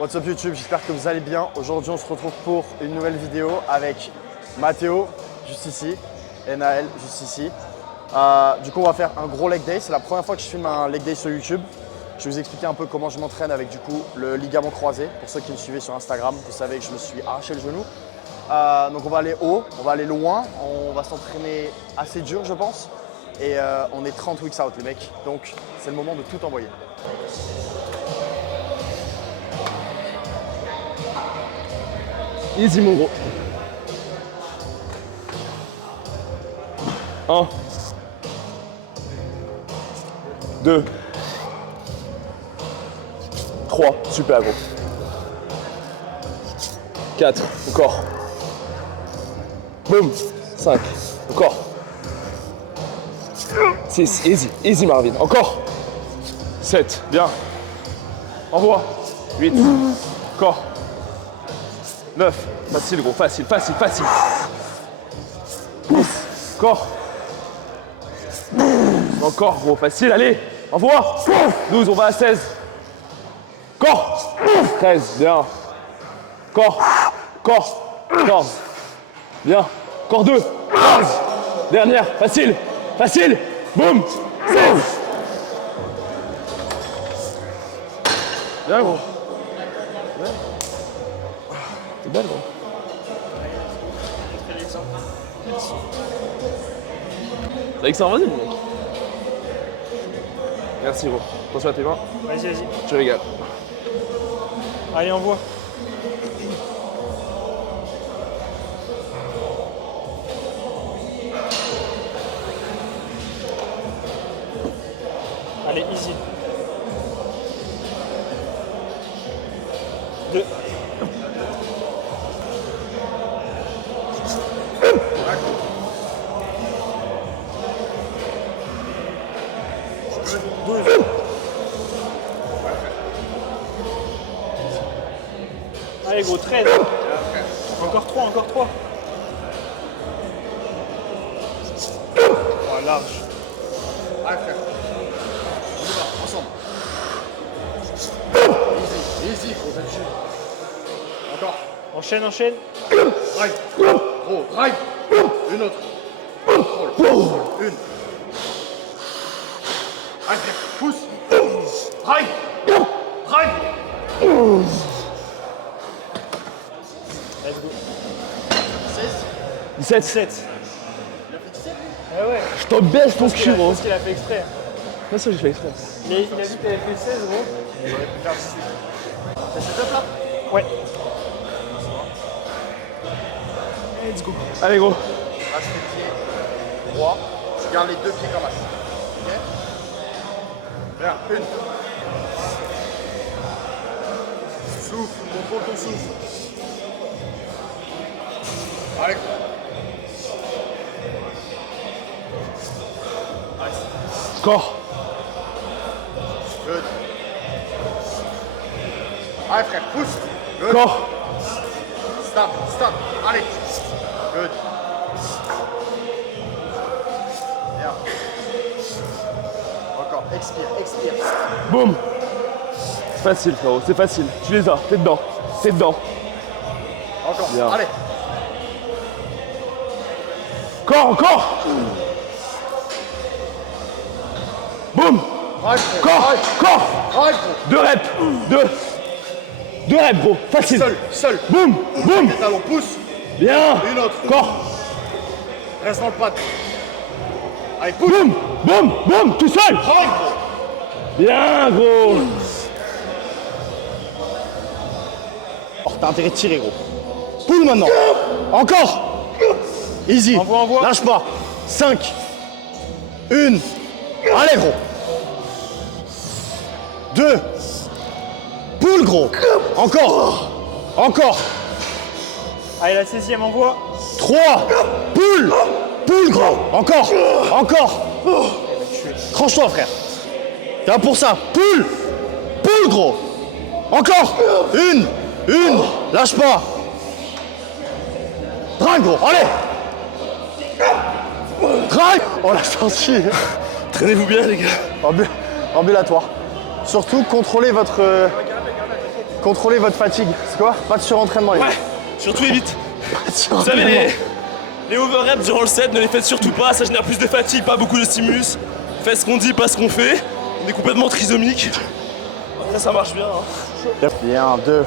What's up YouTube, j'espère que vous allez bien. Aujourd'hui on se retrouve pour une nouvelle vidéo avec Mathéo, juste ici, et Naël, juste ici. Du coup on va faire un gros leg day, c'est la première fois que je filme un leg day sur YouTube. Je vais vous expliquer un peu comment je m'entraîne avec du coup le ligament croisé. Pour ceux qui me suivent sur Instagram, vous savez que je me suis arraché le genou. Donc on va aller haut, on va aller loin, on va s'entraîner assez dur je pense. Et on est 30 weeks out les mecs, donc c'est le moment de tout envoyer. Easy mon gros. 1 2 3, super gros. 4, encore. Boum. 5, encore. 6, easy, easy Marvin, encore. 7, bien. Envoie. 8, encore. 9, facile gros, facile, facile, facile. 10, encore. Encore gros, facile, allez, envoie. 12, on va à 16. Encore. 13, bien. Encore. 14. Bien. Encore 2. 15. Dernière, facile, facile. Boum. 16. Bien gros. T'es belle gros. Avec ça, vas-y, mec. Merci gros. Attention à tes mains. Vas-y, vas-y. Tu régales. Allez, envoie. Allez, easy. 2. Allez gros, 13. Encore 3, encore 3. Oh, large. Allez frère, on y va, ensemble. Easy, easy, gros, habitué. Encore. Enchaîne, enchaîne. Drive, gros, drive. Une autre. Contrôle, une. Allez frère, pousse. Drive, drive. Let's go. 17. 7. Ah ouais. Je te baisse ton cul gros. Parce qu'il a fait exprès. Bien sûr, j'ai fait exprès. Il a vu que t'avais fait 16 gros. J'aurais pu faire 18. T'as cette up là? Ouais. Let's go. Allez gros. Là, je fais pied droit. Je garde les deux pieds comme as. Ok? Bien, une. Souffle, contrôle ton souffle. Allez. Encore. Good. Allez frère, pousse. Good. Encore. Stop, stop. Allez. Good. Bien. Encore, expire, expire. Boum. C'est facile frérot, c'est facile. Tu les as, t'es dedans. T'es dedans. Encore, Bien. allez. Encore, encore. Boum. Drive, gros. Encore, Drive. encore. Drive, gros. 2 reps. 2 reps gros, facile. Seul, seul. Boum, boum. Les talons, pousse. Bien. Une autre. Encore. Reste dans le pad. Allez, pousse. Boum, boum, boum, tout seul. Drive, gros. Bien gros. Oh, t'as intérêt de tirer, gros. Pull maintenant. Encore. Easy. Envoie, envoie. Lâche pas. 5. 1. Allez, gros. 2. Pull, gros. Encore. Encore. Allez, la 16e, envoie. 3. Pull. Pull, gros. Encore. Encore. Tranche-toi, frère. T'es là pour ça. Pull. Pull, gros. Encore. Une. Lâche pas. Drive, gros. Allez. Drive. Oh, la sortie. Traînez-vous bien les gars. Ambulatoire. Surtout, contrôlez votre contrôlez votre fatigue. C'est quoi? Pas de surentraînement, les gars. Ouais, surtout évite. Pas de Vous surentraînement. savez, les overreps durant le set, ne les faites surtout pas, ça génère plus de fatigue, pas beaucoup de stimulus. Faites ce qu'on dit, pas ce qu'on fait. On est complètement trisomique. Après, ça marche bien. Hein. Bien, 2.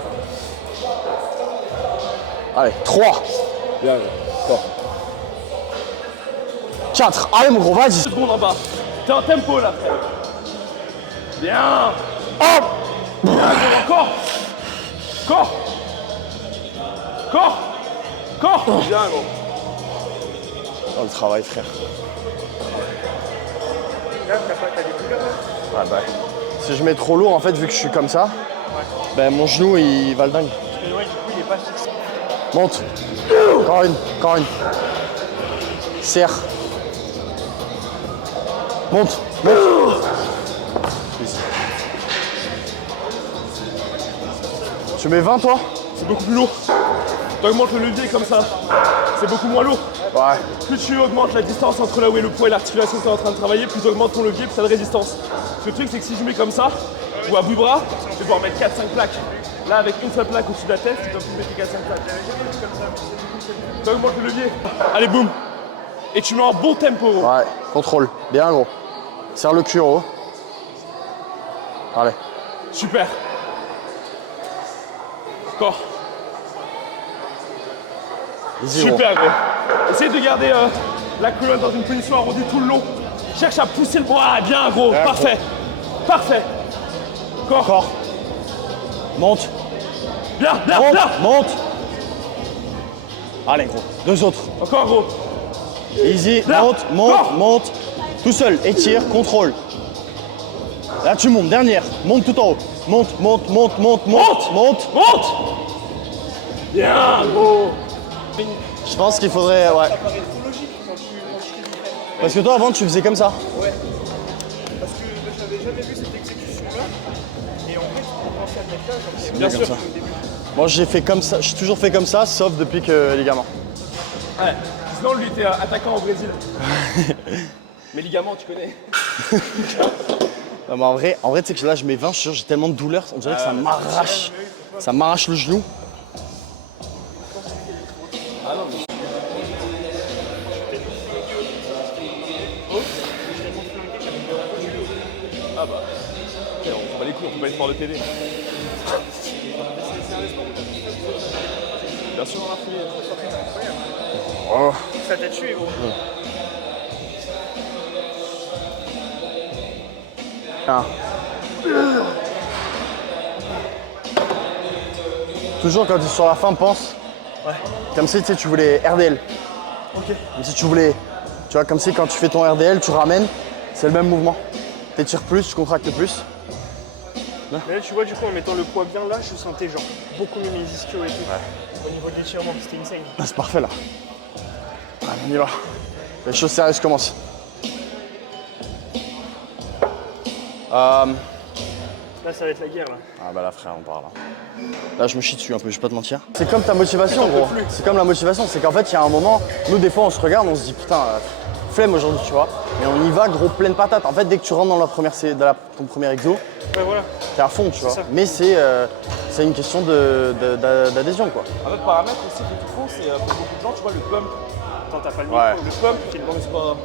Allez, 3. Bien, fort. 4. Allez, mon gros, vas-y. 2 secondes en bas. T'es en tempo là, frère. Bien. Hop. Bien, gros, encore. Corps. Bien, gros. Oh, le travail, frère. Ouais, bah. Si je mets trop lourd, en fait, vu que je suis comme ça, ben mon genou, il va le dingue. Et ouais, du coup, il est pas fixé. Monte. Encore une. Serre. Monte. Easy. Tu mets 20, toi? C'est beaucoup plus lourd. T'augmentes le levier comme ça. C'est beaucoup moins lourd. Ouais. Plus tu augmentes la distance entre là où est le poids et l'articulation que tu es en train de travailler, plus tu augmentes ton levier, plus tu as de résistance. Le truc, c'est que si je mets comme ça, ou à bout de bras, je vais pouvoir mettre 4-5 plaques. Là, avec une seule plaque au-dessus de la tête, tu peux plus mettre 4-5 plaques. Tu augmentes le levier. Allez, boum. Et tu mets en bon tempo. Ouais, contrôle. Bien, gros. Serre le cul en haut. Allez. Super. Corps. Easy, gros. Super, gros. Essaye de garder la colonne dans une position arrondie tout le long. Cherche à pousser le bras. Bien, gros. Bien, Parfait. Parfait. Corps. Monte. Bien, bien, Monte. bien. Monte. Allez, gros. 2 autres. Encore, gros. Easy. Là. Monte. Corps. Monte. Tout seul. Étire. Contrôle. Là, tu montes. Dernière. Monte tout en haut. Monte. Monte. Bien, gros. Je pense qu'il faudrait. Ouais. Ça paraît trop logique quand tu fais du fait. Parce que toi, avant, tu faisais comme ça. Parce que je n'avais jamais vu cette exécution-là. Et en fait, pour penser à mettre là, j'en Bien Comme sûr. ça. Moi, j'ai fait comme ça. J'ai toujours fait comme ça, sauf depuis que ligament. Ouais. Sinon, lui, était attaquant au Brésil. Mais ligament, tu connais. Non, mais en vrai, tu sais que là, je mets 20, je suis sûr, j'ai tellement de douleur, on dirait que ça m'arrache. Ça m'arrache le genou. Ah bah. Ok, on s'en bat les couilles, on peut pas aller sport de TV. Bien sûr. Oh. Ça t'a tué, gros. Ah. Toujours quand tu es sur la fin, pense. Ouais. Comme si tu sais, tu voulais RDL. Ok. Comme si tu voulais. Tu vois, comme si quand tu fais ton RDL, tu ramènes, c'est le même mouvement. T'étires plus, tu contractes plus. Mais là, tu vois, du coup, en mettant le poids bien là, je sentais genre beaucoup mieux mes ischios et tout. Au niveau de l'étirement, c'était insane. Ah, c'est parfait là. Allez, on y va. Les choses sérieuses commencent. Là, ça va être la guerre, là. Ah bah là frère, on parle. Là je me chie dessus un peu, je vais pas te mentir. C'est comme ta motivation gros. C'est comme la motivation, c'est qu'en fait il y a un moment, nous des fois on se regarde, on se dit putain, flemme aujourd'hui tu vois. Et on y va gros pleine patate. En fait dès que tu rentres dans ton premier exo, Ouais, voilà. t'es à fond tu vois. ça. Mais c'est une question d'adhésion quoi. Un autre paramètre aussi qu'il faut, c'est pour beaucoup de gens, tu vois, le pump. Attends, t'as pas le Ouais. micro. Le pump,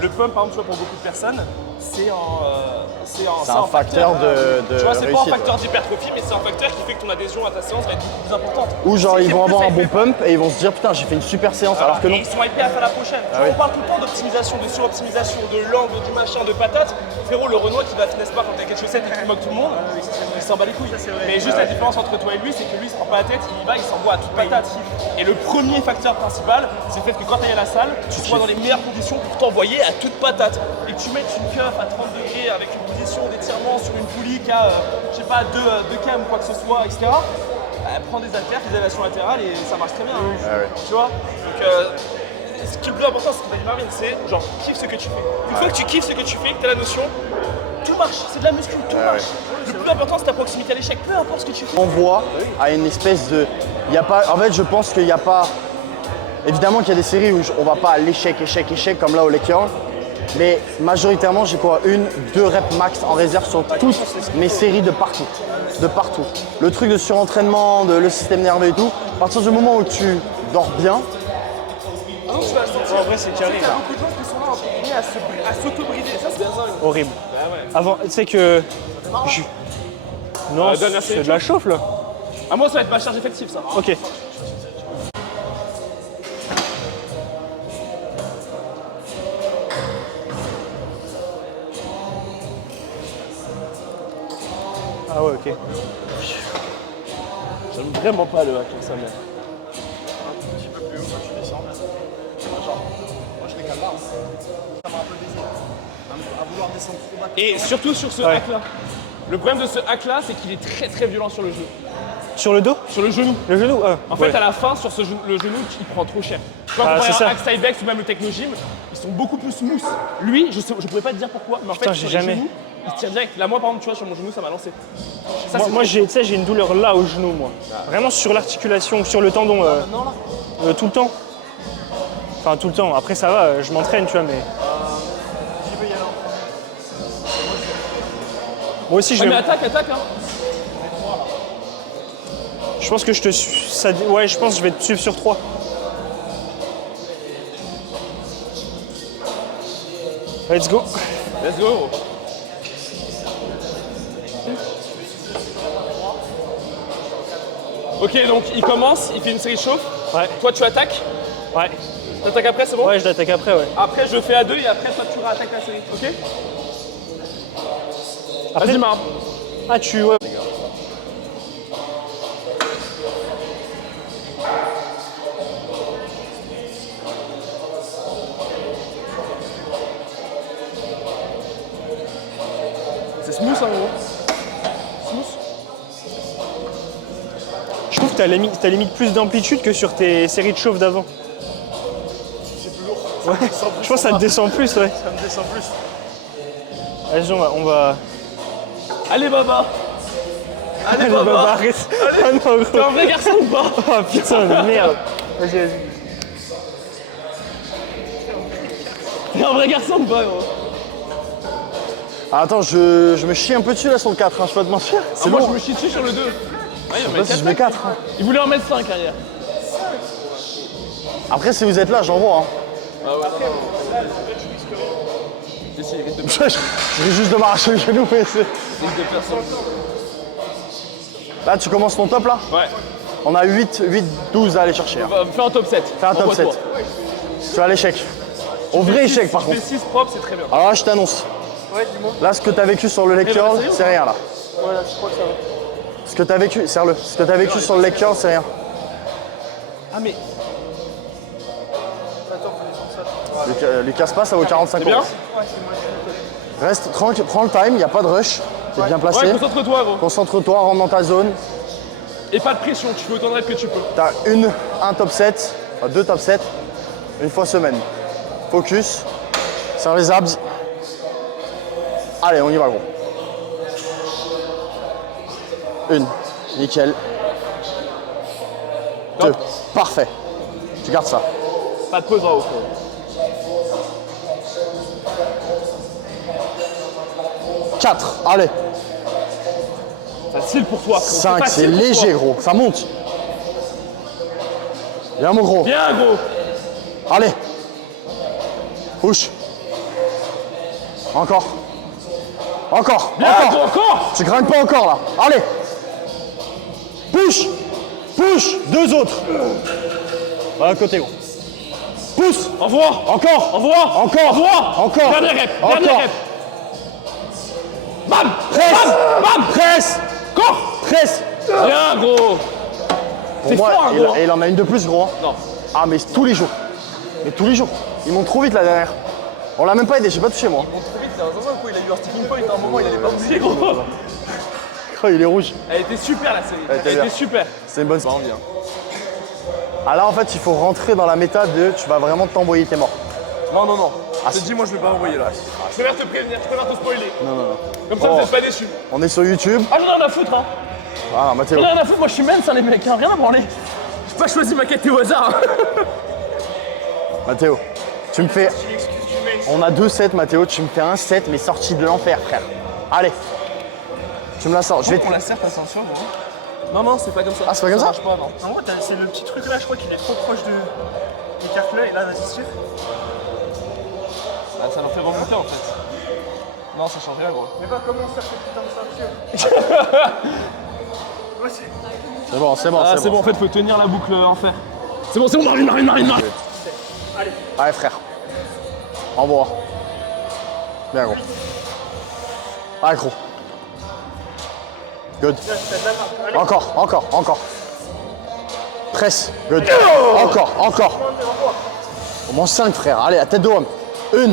le pump, par exemple, tu vois, pour beaucoup de personnes, c'est un facteur de tu vois, c'est pas un réussite, facteur ouais. d'hypertrophie, mais c'est un facteur qui fait que ton adhésion à ta séance va être beaucoup plus importante. Ou genre C'est ils vont plus avoir un ça, bon il fait- pump et ils vont se dire putain j'ai fait une super séance alors que non. Et ils sont hypés à faire la prochaine. Tu vois, oui. on parle tout le temps d'optimisation, de suroptimisation, de l'angle, du machin, de patate. Frérot, le Renoir qui va à Fitness Park en quelque chaussette et qui moque tout le monde, il s'en bat les couilles. Mais juste la différence entre toi et lui, c'est que lui il se prend pas la tête, il y va, il s'envoie à toute patate. Et le premier facteur principal, c'est le fait que quand tu es à la salle, tu sois dans les meilleures conditions pour t'envoyer à toute patate. Et que tu mettes une cuff à 30 degrés avec une position d'étirement sur une poulie qui a, je sais pas, 2 cam ou quoi que ce soit, etc. Bah, prends des haltères, des élévations latérales et ça marche très bien. Hein. ouais. Tu vois. Donc, ce qui est le plus important, c'est ce que t'as dit Marvin, c'est genre kiffe ce que tu fais. Une fois que tu kiffes ce que tu fais, que tu as la notion, tout marche, c'est de la muscu, tout marche. Le plus important, c'est ta proximité à l'échec, peu importe ce que tu fais. On voit à une espèce de. Y a pas, en fait, je pense qu'il n'y a pas. Évidemment qu'il y a des séries où on va pas à l'échec, échec, échec, comme là au Lake York. Mais majoritairement, j'ai quoi 1, 2 reps max en réserve sur toutes mes séries de partout. De partout. Le truc de surentraînement, le système nerveux et tout, à partir du moment où tu dors bien, En vrai, c'est carré. Il y a beaucoup de gens qui sont là entre guillemets à s'auto-brider. Ça, c'est bien ça. Horrible. Avant, tu sais que. Non, donne la c'est de la chauffe là. Ah, moi, ça va être ma charge effective, ça. Ok. Ah ouais, ok. J'aime vraiment pas le hack comme ça, mais. Et surtout sur ce Ouais. hack là. Le problème de ce hack là, c'est qu'il est très très violent sur le genou. Sur le dos? Sur le genou. Le genou? En fait, à la fin, sur le genou, il prend trop cher. Quand Ah, on c'est prend ça. un hack Cybex ou même le Technogym, ils sont beaucoup plus smooth. Lui, je pourrais pas te dire pourquoi, mais en Putain, fait, sur j'ai les jamais. genoux, il tire direct. Là, moi, par exemple, tu vois, sur mon genou, ça m'a lancé. Ça, Moi, c'est moi trop- j'ai, tu sais, j'ai une douleur là au genou, moi. Vraiment sur l'articulation, sur le tendon. Tout le temps. Enfin, tout le temps. Après, ça va, je m'entraîne, tu vois, mais. Moi aussi, je Ouais, vais. mais attaque, hein. Je pense que je te suis. Ouais, je pense que je vais te suivre sur 3. Let's go. Let's go. Ok, donc il commence, il fait une série chauffe. Ouais, Toi, tu attaques. ouais. T'attaques après, c'est bon? Ouais, je l'attaque après, ouais. Après, je fais à 2 et après, toi, tu réattaques la série. Ok? Après- Vas-y, Marb. Ah, tu. Ouais. C'est smooth, hein, gros. Smooth. Je trouve que t'as limite plus d'amplitude que sur tes séries de chauffe d'avant. c'est plus lourd. Ouais. Je pense que ça te descend plus, ouais. Ça me descend plus. Vas-y, on va. Allez, Baba. Allez, Allez, Baba. Baba, arrête. Ah non, T'es gros. un vrai garçon ou pas? Oh putain, de merde. Vas-y, vas-y. T'es un vrai garçon ou pas, gros? Ah, attends, je me chie un peu dessus là sur le 4, hein, je peux pas te mentir. C'est Moi, long. je me chie dessus sur le 2. Ouais, il en met Vas-y, je mets 4. hein. Il voulait en mettre 5 derrière. Après, si vous êtes là, j'envoie. Hein. Si, il risque de Je vais juste de m'arracher le genou, mais c'est. personne. Là, tu commences ton top là. Ouais. On a 8, 12 à aller chercher. Hein. Fais un top 7. Fais un top Envoie-toi. 7. Tu as l'échec. Au vrai échec par contre. Fais 6 propres, c'est très bien. Alors là, je t'annonce. Ouais, dis-moi. Là, ce que t'as vécu sur le leg Eh ben, curl, sérieux c'est rien là. Voilà, je crois que ça va. Ce que t'as vécu, serre-le. Ce que t'as vécu sur le leg curl, c'est rien. Ah, mais Lui casse pas, ça vaut 45 c'est bien? euros. Reste tranquille, prends le time, y a pas de rush. T'es bien placé. Ouais, concentre-toi, gros. Concentre-toi, rentre dans ta zone. Et pas de pression, tu fais autant de reps que tu peux. T'as un top 7, enfin 2 top 7, une fois semaine. Focus, serre les abs. Allez, on y va gros. 1, nickel. 2, parfait. Tu gardes ça. Pas de pause en haut. 4, allez. Facile pour toi. 5, c'est facile pour léger toi. gros, ça monte. Viens mon gros. Bien, gros. Allez. Push. Encore. Encore. Bien, encore. gros, encore. Tu grindes pas encore là. Allez. Push. Push. 2 autres. À côté gros. Pousse. Envoie. Encore. Envoie. Encore. Envoie. Encore. Dernier rep. Dernier Encore. rep. Bam. Presse. Bam. Presse. Encore. Presse. Bien, gros. Pour T'es moi, fort, hein, gros. il en a une de plus gros. hein. Non. Ah mais tous les jours. Mais tous les jours. Ils montent trop vite là derrière. On l'a même pas aidé, j'ai pas touché moi. C'est gros. Oh, il est rouge. Elle était super, la série. Elle était Elle bien. était super. C'est une bonne sport. Ah là en fait il faut rentrer dans la méta de tu vas vraiment t'envoyer tes morts. Non, non, non. Je te dis, moi, je vais pas envoyer là. Je préfère te prévenir, je préfère te spoiler. Non non non. Comme ça, Oh. vous êtes pas déçus. On est sur YouTube. Ah, j'en ai rien à foutre, hein. Ah Mathéo. J'en ai rien à foutre, moi, je suis mince, hein, les mecs, hein. Rien à branler. J'ai pas choisi ma quête au hasard. hein. Mathéo. Tu me fais. On a 2 sets, Mathéo. Tu me fais un set, mais sorti de l'enfer, frère. Allez. Tu me la sors. Je vais On la serre ta ceinture, non, non, c'est pas comme ça. Ah, c'est pas comme ça? marche pas, non. En gros, c'est le petit truc là, je crois qu'il est trop proche de l'écarte-là, et là, vas-y, tire. Ah, ça leur fait remonter en fait. Non, ça change rien, gros. Mais pas comment ça fait putain de ceinture. Ouais, C'est bon, c'est bon, Ah, c'est bon, en fait, faut tenir la boucle en fer. C'est bon, Marine. Allez, frère. Envoie. Bien, gros. Allez, gros. Good. Encore. Presse. Good. Encore. Au moins 5, frère. Allez, à tête de homme. 1.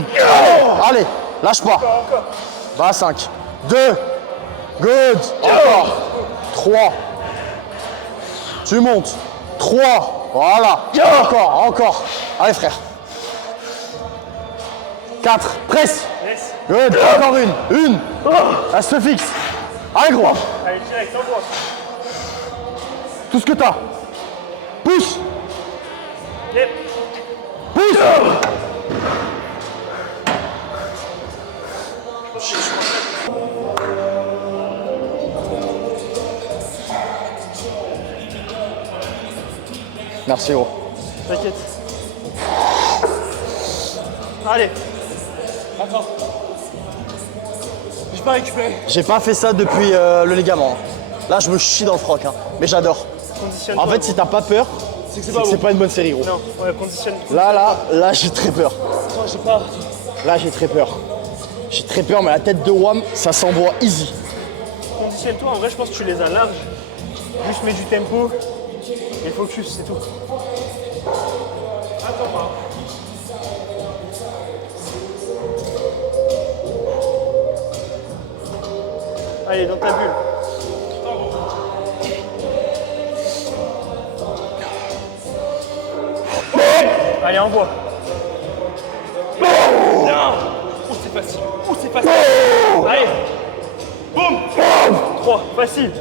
Allez, lâche pas. Va à 5. 2. Good. Encore. 3. Tu montes. 3. Voilà. Encore. Allez, frère. 4. Presse. Yes. Good. Encore une. Elle se fixe. Allez, gros. Allez, direct, envoie. Tout ce que t'as. Pousse. Yep. Pousse. Merci, gros. T'inquiète. Allez. Attends. J'ai pas récupéré. J'ai pas fait ça depuis le ligament. Là, je me chie dans le froc, hein. Mais j'adore. Conditionne-toi. En fait, si t'as pas peur, C'est que c'est que c'est pas une bonne série, gros. Non, ouais, conditionne. Là, j'ai très peur. Attends, j'ai pas. Là, j'ai très peur. J'ai très peur, mais la tête de Wam, ça s'envoie easy. Conditionne-toi, en vrai, je pense que tu les as larges. Juste mets du tempo et focus, c'est tout. Attends pas. Allez, dans ta bulle. Allez, envoie. Bien. Oh, c'est facile. Allez. Boum. 3, facile.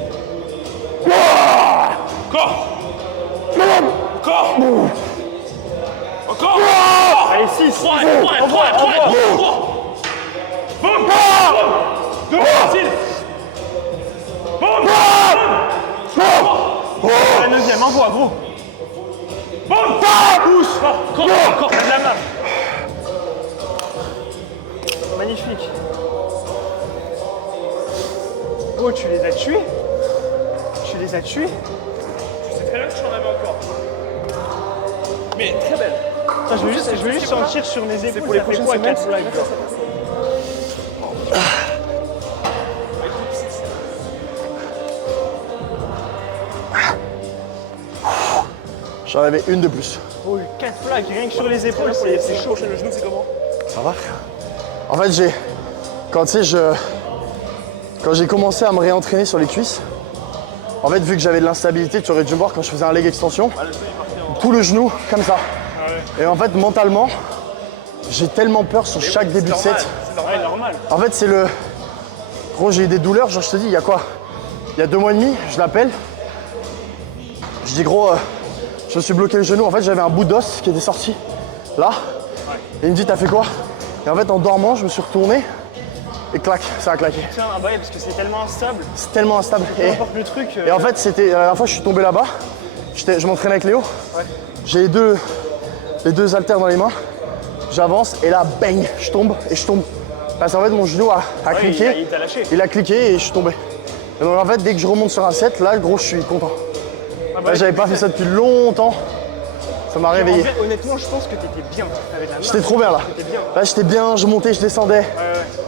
Encore. Allez, 6. 3. Boum. 2, facile. Boum. La 9e, envoie, gros. Boum. Pousse. Encore. T'as de la main. Magnifique. Oh, tu les as tués. Je sais très bien que je t'en avais encore. Mais très belle. Attends, je veux juste sentir sur mes épaules. pour les ça fait prochaines quoi, semaines, 4 c'est flags? J'en avais une de plus. Oh, 4 flags, rien que sur les épaules, c'est chaud. Le genou, c'est comment? Ça va? En fait, quand j'ai commencé à me réentraîner sur les cuisses, en fait, vu que j'avais de l'instabilité, tu aurais dû me voir quand je faisais un leg extension, tout le genou comme ça. Et en fait, mentalement, j'ai tellement peur sur chaque début de set. C'est normal. En fait, c'est le... Gros, j'ai eu des douleurs, genre je te dis, il y a quoi? Il y a 2 mois et demi, je l'appelle. Je dis, gros, je me suis bloqué le genou. En fait, j'avais un bout d'os qui était sorti, là. Et il me dit, t'as fait quoi? Et en fait, en dormant, je me suis retourné et clac, ça a claqué. Tiens, ah bah ouais, parce que c'est tellement instable. C'est tellement instable. Peu importe le truc. Et en fait, c'était la dernière fois que je suis tombé là-bas, je m'entraînais avec Léo. Ouais. J'ai les deux haltères dans les mains. J'avance et là, bang, je tombe et je tombe. Parce qu'en fait, mon genou a cliqué. il t'a lâché. Il a cliqué et je suis tombé. Et donc en fait, dès que je remonte sur un set, là, gros, je suis content. Ah bah Là, j'avais pas fait ça depuis longtemps. Ça m'a réveillé. En vrai, honnêtement, je pense que t'étais bien. T'avais de la J'étais marge. trop bien là. T'étais bien. Là, j'étais bien, je montais, je descendais. Ouais.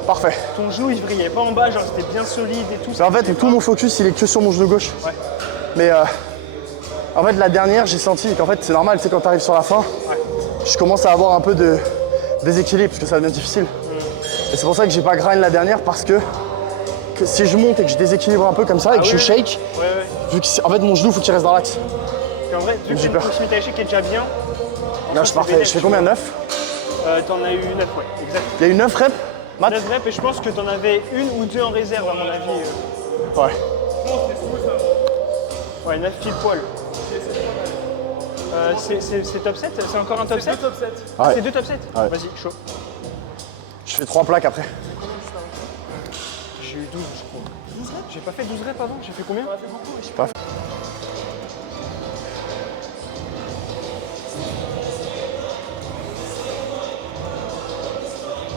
Parfait. Ton genou, il vrillait pas en bas, genre c'était bien solide et tout. Mais en fait, tout mon focus, il est que sur mon genou gauche. Ouais. Mais en fait, la dernière, j'ai senti qu'en fait, c'est normal, tu sais, quand tu arrives sur la fin, je commence à avoir un peu de déséquilibre parce que ça devient difficile. Et c'est pour ça que j'ai pas grind la dernière parce que si je monte et que je déséquilibre un peu comme ça et que je shake, Ouais. vu que en fait, mon genou, faut qu'il reste dans l'axe. Puis en vrai, vu que J'ai c'est une peur. proximité échec qui est déjà bien, Là, je parfait. Je fais combien? 9? t'en as eu 9, ouais, exact. Il y a eu 9 reps, Matt? 9 reps et je pense que t'en avais une ou deux en réserve à mon avis. Ouais. Ouais, 9 pile poil. C'est top 7? C'est encore un top 7? Top 7. Ah, Ouais. c'est 2 top 7? Ouais. Vas-y, chaud. Je fais 3 plaques après. J'ai eu 12, je crois. 12 reps? J'ai pas fait 12 reps avant, j'ai fait combien? Je sais pas.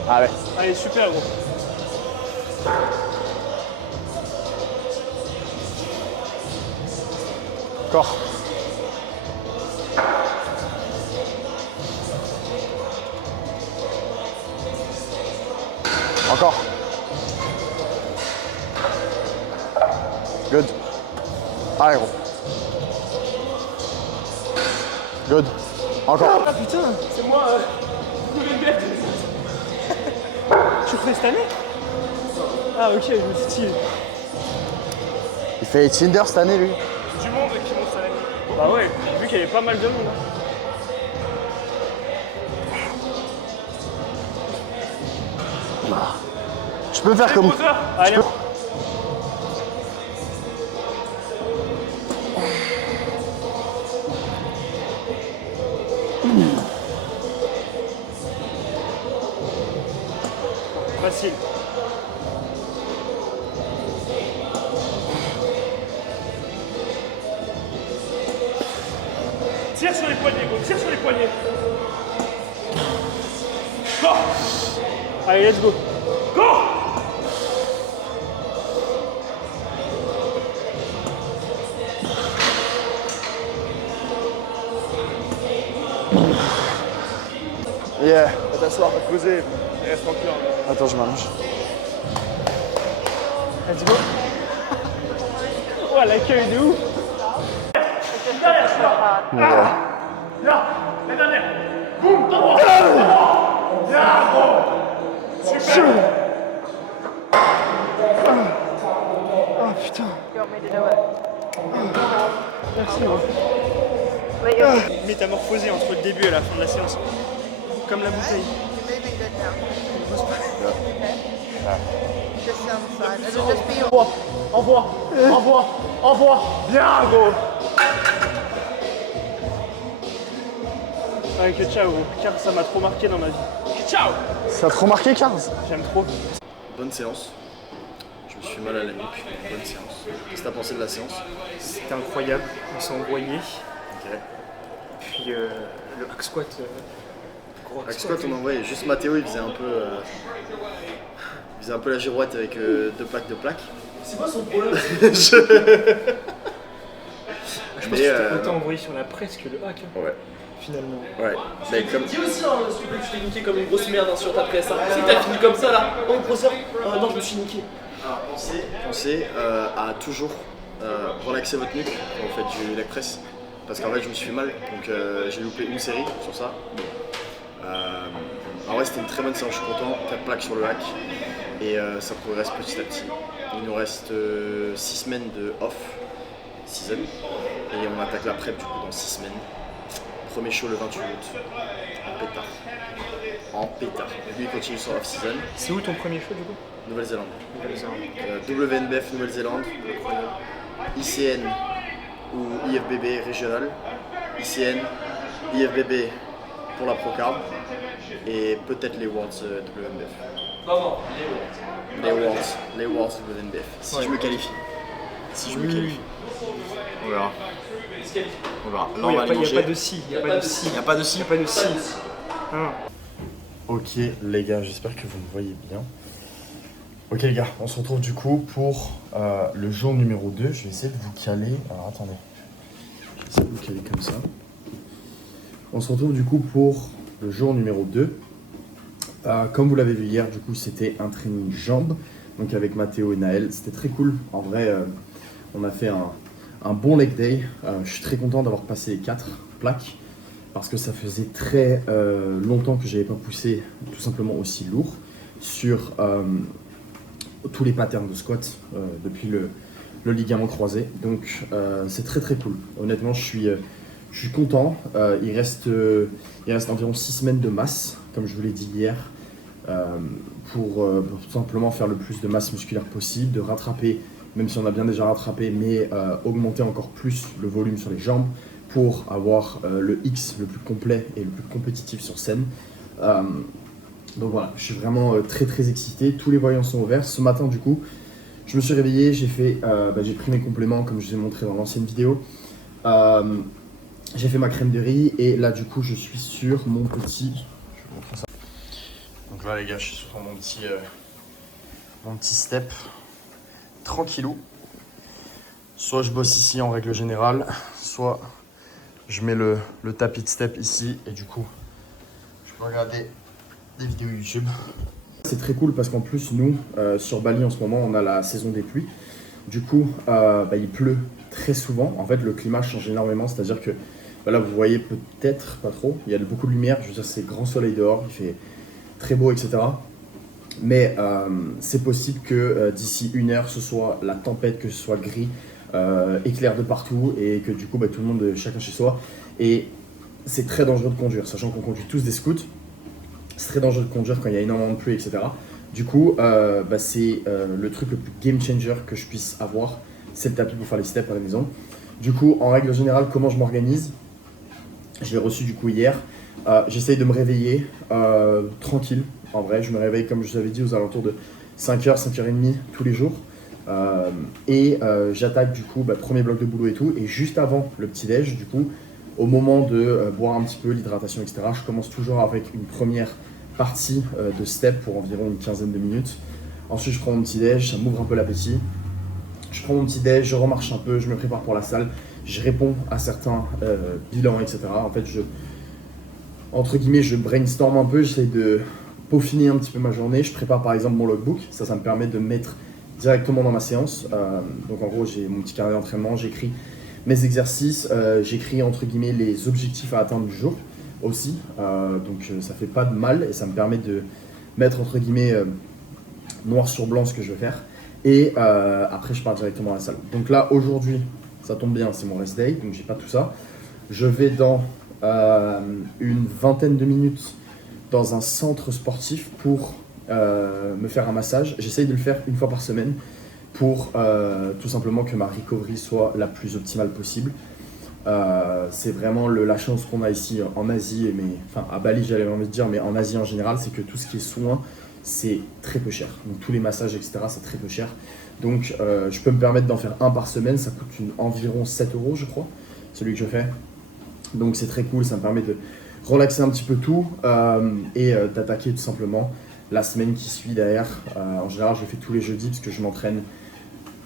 Ah ouais. Allez, super gros. Encore. Encore. Good. Allez gros. Good. Encore. Ah putain, c'est moi, Tu refais cette année? Ah ok, je me titille. Il fait Tinder cette année lui. Du monde qui monte cette année. Bah ouais, j'ai vu qu'il y avait pas mal de monde. Tu peux faire comme. Allez, facile. Tire sur les poignets, go, tire sur les poignets. Go. Allez, let's go. Go. Yeah. Va t'asseoir, va te poser. Reste tranquille. Attends, je m'allonge. Let's go. Oh, l'accueil de ouf. Là, la dernière. Boum, droit. Bien, bon. Super. Oh putain. Merci. Métamorphosé entre le début et la fin de la séance. Comme la bouteille. Envoie. Bien, gros. Avec le ciao, car ça m'a trop marqué dans ma vie. Ciao. Ça t'a trop marqué, Carl? J'aime trop. Bonne séance. Je me suis fait mal à la nuque. Bonne séance. Qu'est-ce que t'as pensé de la séance? C'était incroyable. Ils sont envoyés. Ok. Puis le hack squat. Gros Hack squat, on envoyait. Juste Mathéo, il faisait un peu. Il faisait un peu la girouette avec 2 plaques de plaques. C'est quoi son problème? Je pense que j'étais autant envoyé sur la presse que le hack. Hein, Ouais. finalement. Ouais. Mais comme. Dis aussi, hein, s'il te plaît, tu t'es niqué comme une grosse merde hein, sur ta presse. Hein. Si t'as fini comme ça là, oh professeur, non, je me suis niqué. Alors, pensez à toujours relaxer votre nuque quand vous faites du leg press. Parce qu'en fait, je me suis fait mal. Donc, j'ai loupé une série sur ça. En vrai, c'était une très bonne séance. Je suis content. 4 plaques sur le hack. Et ça progresse petit à petit. Il nous reste 6 semaines de off season. Et on attaque la prep du coup dans 6 semaines. Premier show le 28 août. En pétard. Lui il continue son off season. C'est où ton premier show du coup? Nouvelle-Zélande. WNBF Nouvelle-Zélande. ICN ou IFBB régional. ICN, IFBB pour la Procard. Et peut-être les Worlds WNBF. Non, Les Worlds WNBF. Si je me qualifie. Si je me qualifie. On verra. On verra. Là, Il n'y a pas de si. Il n'y a pas de si. Il n'y a pas de si. Il n'y a pas de si. Hein. Ok les gars, j'espère que vous me voyez bien. Ok les gars, on se retrouve du coup pour le jour numéro 2. Je vais essayer de vous caler. Alors attendez. Je vais essayer de vous caler comme ça. On se retrouve du coup pour le jour numéro 2. Comme vous l'avez vu hier, du coup c'était un training jambes. Donc avec Mathéo et Naël. C'était très cool. En vrai, on a fait un bon leg day. Je suis très content d'avoir passé les 4 plaques. Parce que ça faisait très longtemps que je n'avais pas poussé tout simplement aussi lourd sur tous les patterns de squat depuis le ligament croisé. Donc c'est très très cool. Honnêtement, je suis content. Il reste environ 6 semaines de masse, comme je vous l'ai dit hier, pour tout simplement faire le plus de masse musculaire possible, de rattraper, même si on a bien déjà rattrapé, mais augmenter encore plus le volume sur les jambes, pour avoir le X le plus complet et le plus compétitif sur scène. Donc voilà, je suis vraiment très très excité, tous les voyants sont ouverts. Ce matin du coup, je me suis réveillé, j'ai pris mes compléments comme je vous ai montré dans l'ancienne vidéo. J'ai fait ma crème de riz et là du coup je suis sur mon petit... Je vais vous montrer ça. Donc là les gars, je suis sur mon petit step, tranquillou. Soit je bosse ici en règle générale, soit je mets le tapis de step ici et du coup je peux regarder des vidéos YouTube. C'est très cool parce qu'en plus nous sur Bali en ce moment on a la saison des pluies. Du coup il pleut très souvent. En fait le climat change énormément, c'est à dire que là vous voyez peut-être pas trop, il y a beaucoup de lumière, je veux dire c'est grand soleil dehors, il fait très beau etc. Mais c'est possible que d'ici 1 heure ce soit la tempête, que ce soit gris, éclair de partout et que du coup tout le monde chacun chez soi. Et c'est très dangereux de conduire, sachant qu'on conduit tous des scouts. C'est très dangereux de conduire quand il y a énormément de pluie, etc. Du coup, c'est le truc le plus game changer que je puisse avoir, c'est le tapis pour faire les steps à la maison. Du coup, en règle générale, comment je m'organise? Je l'ai reçu du coup hier. J'essaye de me réveiller tranquille. En vrai, je me réveille comme je vous avais dit aux alentours de 5h, 5h30 tous les jours. J'attaque du coup premier bloc de boulot et tout. Et juste avant le petit-déj, du coup, au moment de boire un petit peu l'hydratation, etc., je commence toujours avec une première partie de step pour environ une quinzaine de minutes. Ensuite, je prends mon petit-déj, ça m'ouvre un peu l'appétit. Je prends mon petit-déj, je remarche un peu, je me prépare pour la salle, je réponds à certains bilans, etc. En fait, entre guillemets, je brainstorm un peu, j'essaie de peaufiner un petit peu ma journée. Je prépare par exemple mon logbook, ça me permet de mettre directement dans ma séance. Donc en gros, j'ai mon petit carnet d'entraînement, j'écris mes exercices, j'écris entre guillemets les objectifs à atteindre du jour aussi. Donc ça fait pas de mal et ça me permet de mettre entre guillemets noir sur blanc ce que je veux faire. Et après, je pars directement à la salle. Donc là, aujourd'hui, ça tombe bien, c'est mon rest day, donc j'ai pas tout ça. Je vais dans une vingtaine de minutes dans un centre sportif pour me faire un massage. J'essaye de le faire 1 fois par semaine pour tout simplement que ma recovery soit la plus optimale possible. C'est vraiment la chance qu'on a ici en Asie, enfin à Bali j'allais envie de dire, mais en Asie en général, c'est que tout ce qui est soins, c'est très peu cher. Donc tous les massages, etc., c'est très peu cher. Donc je peux me permettre d'en faire 1 par semaine, ça coûte environ 7 € je crois, celui que je fais. Donc c'est très cool, ça me permet de relaxer un petit peu tout et d'attaquer tout simplement la semaine qui suit derrière. En général, je le fais tous les jeudis parce que je m'entraîne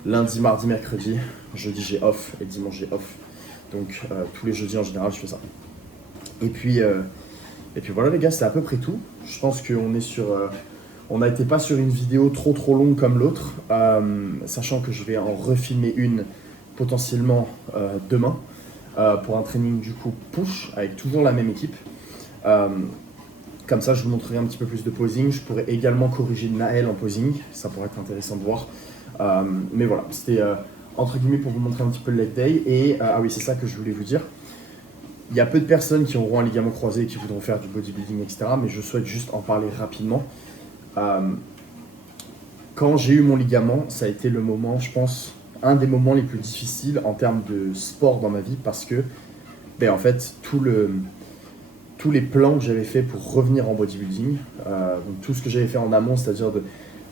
lundi, mardi, mercredi. Jeudi, j'ai off et dimanche, j'ai off. Donc tous les jeudis, en général, je fais ça. Et puis voilà les gars, c'est à peu près tout. Je pense qu'on est sur... on n'a été pas sur une vidéo trop longue comme l'autre, sachant que je vais en refilmer une potentiellement demain pour un training du coup push avec toujours la même équipe. Comme ça, je vous montrerai un petit peu plus de posing. Je pourrais également corriger Naël en posing, ça pourrait être intéressant de voir. Mais voilà, c'était entre guillemets pour vous montrer un petit peu le leg day. Et ah oui, c'est ça que je voulais vous dire. Il y a peu de personnes qui auront un ligament croisé et qui voudront faire du bodybuilding, etc. Mais je souhaite juste en parler rapidement. Quand j'ai eu mon ligament, ça a été le moment, je pense, un des moments les plus difficiles en termes de sport dans ma vie parce que, en fait, tous les plans que j'avais fait pour revenir en bodybuilding, donc tout ce que j'avais fait en amont, c'est-à-dire de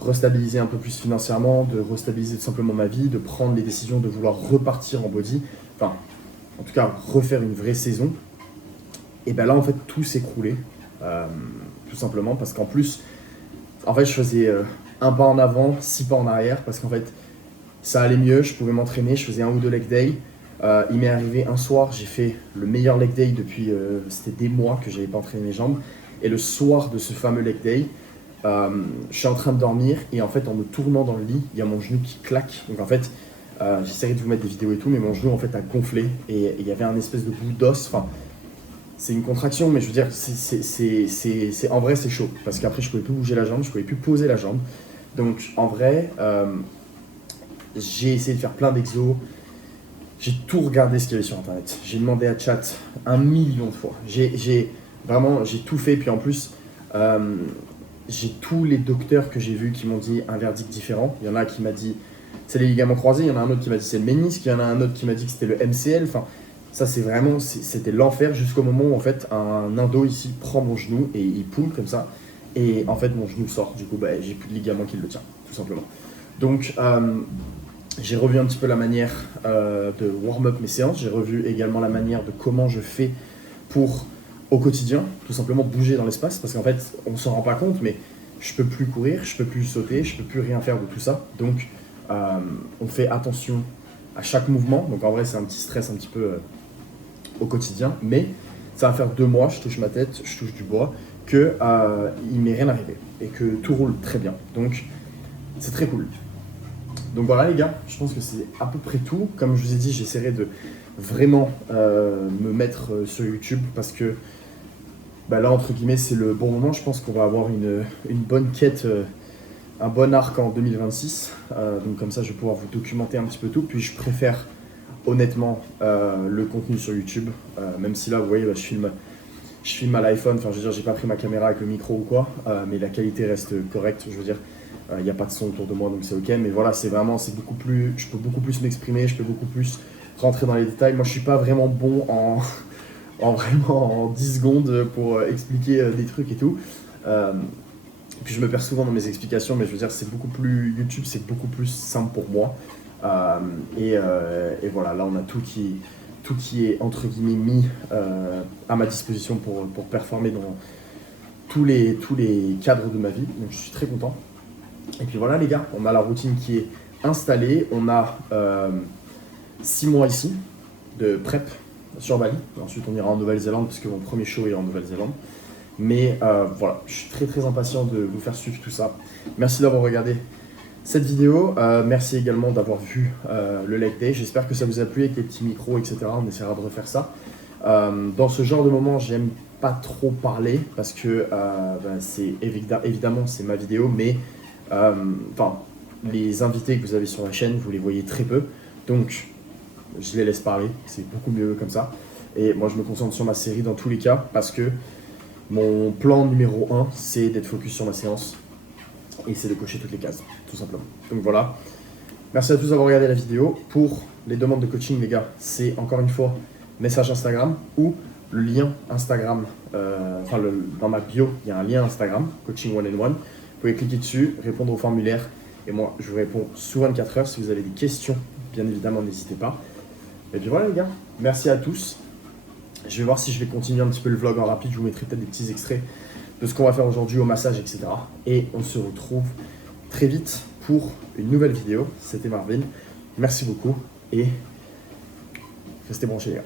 restabiliser un peu plus financièrement, de restabiliser tout simplement ma vie, de prendre les décisions de vouloir repartir en body, enfin, en tout cas, refaire une vraie saison, et là, en fait, tout s'écroulait, tout simplement, parce qu'en plus, en fait, je faisais 1 pas en avant, 6 pas en arrière, parce qu'en fait, ça allait mieux, je pouvais m'entraîner, je faisais 1 ou 2 leg day. Il m'est arrivé un soir, j'ai fait le meilleur leg day depuis, c'était des mois que j'avais pas entraîné mes jambes. Et le soir de ce fameux leg day, je suis en train de dormir et en fait, en me tournant dans le lit, il y a mon genou qui claque. Donc en fait, j'essaierai de vous mettre des vidéos et tout, mais mon genou en fait a gonflé et il y avait un espèce de bout d'os. Enfin, c'est une contraction, mais je veux dire, en vrai, c'est chaud. Parce qu'après, je pouvais plus bouger la jambe, je pouvais plus poser la jambe. Donc en vrai, j'ai essayé de faire plein d'exos. J'ai tout regardé ce qu'il y avait sur internet. J'ai demandé à chat 1 million de fois. J'ai tout fait. Puis en plus, j'ai tous les docteurs que j'ai vus qui m'ont dit un verdict différent. Il y en a qui m'a dit c'est les ligaments croisés. Il y en a un autre qui m'a dit c'est le ménisque. Il y en a un autre qui m'a dit que c'était le MCL. Enfin, ça c'est vraiment, c'était l'enfer jusqu'au moment où en fait un indo ici prend mon genou et il poule comme ça. Et en fait, mon genou sort, du coup, bah, j'ai plus de ligament qui le tient, tout simplement. Donc, j'ai revu un petit peu la manière de warm-up mes séances. J'ai revu également la manière de comment je fais pour, au quotidien, tout simplement bouger dans l'espace. Parce qu'en fait, on s'en rend pas compte, mais je peux plus courir, je peux plus sauter, je peux plus rien faire de tout ça. Donc, on fait attention à chaque mouvement. Donc, en vrai, c'est un petit stress un petit peu au quotidien. Mais ça va faire 2 mois, je touche ma tête, je touche du bois, qu'il m'est rien arrivé et que tout roule très bien. Donc, c'est très cool. Donc voilà les gars, je pense que c'est à peu près tout. Comme je vous ai dit, j'essaierai de vraiment me mettre sur YouTube parce que bah là, entre guillemets, c'est le bon moment. Je pense qu'on va avoir une bonne quête, un bon arc en 2026. Donc comme ça, je vais pouvoir vous documenter un petit peu tout. Puis je préfère honnêtement le contenu sur YouTube. Même si là, vous voyez, bah, je filme à l'iPhone. Enfin, je veux dire, j'ai pas pris ma caméra avec le micro ou quoi. Mais la qualité reste correcte, je veux dire. Il n'y a pas de son autour de moi, donc c'est ok. Mais voilà, c'est beaucoup plus, je peux beaucoup plus m'exprimer, je peux beaucoup plus rentrer dans les détails. Moi, je suis pas vraiment bon en 10 secondes pour expliquer des trucs et tout. Puis je me perds souvent dans mes explications, mais je veux dire, c'est beaucoup plus, YouTube, c'est beaucoup plus simple pour moi. Et voilà, là, on a tout qui est, entre guillemets, mis à ma disposition pour performer dans tous les cadres de ma vie. Donc, je suis très content. Et puis voilà les gars, on a la routine qui est installée. On a 6 mois ici de prep sur Bali. Ensuite on ira en Nouvelle-Zélande parce que mon premier show est en Nouvelle-Zélande. Mais voilà, je suis très très impatient de vous faire suivre tout ça. Merci d'avoir regardé cette vidéo. Merci également d'avoir vu le leg day. J'espère que ça vous a plu avec les petits micros, etc. On essaiera de refaire ça. Dans ce genre de moment, j'aime pas trop parler parce que c'est évidemment c'est ma vidéo, mais les invités que vous avez sur la chaîne, vous les voyez très peu, donc je les laisse parler, c'est beaucoup mieux comme ça. Et moi je me concentre sur ma série dans tous les cas, parce que mon plan numéro 1, c'est d'être focus sur ma séance, et c'est de cocher toutes les cases, tout simplement. Donc voilà, merci à tous d'avoir regardé la vidéo. Pour les demandes de coaching les gars, c'est encore une fois message Instagram ou le lien Instagram, dans ma bio, il y a un lien Instagram, Coaching One and One. Vous pouvez cliquer dessus, répondre au formulaire et moi je vous réponds sous 24 heures. Si vous avez des questions, bien évidemment, n'hésitez pas. Et puis voilà les gars, merci à tous. Je vais voir si je vais continuer un petit peu le vlog en rapide. Je vous mettrai peut-être des petits extraits de ce qu'on va faire aujourd'hui au massage, etc. Et on se retrouve très vite pour une nouvelle vidéo. C'était Marvin, merci beaucoup et restez branchés les gars.